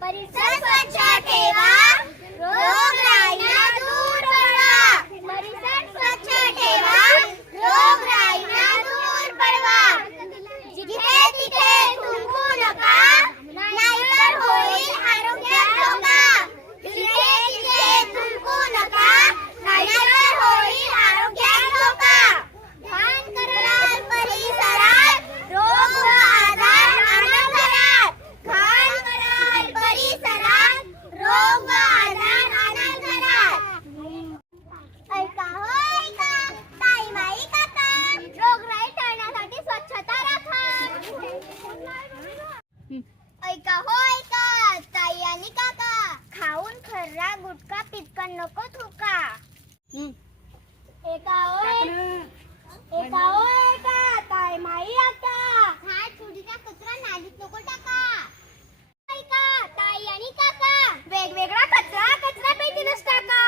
परिसर स्वच्छ ठेवा, रोगराईना दूर पळवा. परिसर स्वच्छ ठेवा, रोगराईना दूर पळवा. जिथे तिथे थुंकू नका, नाहीतर होईल आरोग्यात धोका. जिथे तिथे थुंकू नका, नाहीतर होईल आरोग्यात धोका. घाण करणाऱ्या परिसरात रोग व आजार आणा घरात. घाण करणाऱ्या परिसरात रोग व आजार आणा घरात. ऐका हो ऐका, ताई माई काका, रोगराई टाळण्यासाठी स्वच्छता राखा. ऐका हो ऐका, ताई आणि काका, खाऊन खर्रा गुटखा पिचकन नको थुका. एका हो एका, ताई माई आता, झाड झुडीचा कचरा नालीत नको टाका. ऐका ताई आणि काका, वेगवेगळा कचरा कचरा पेटीतच टाका.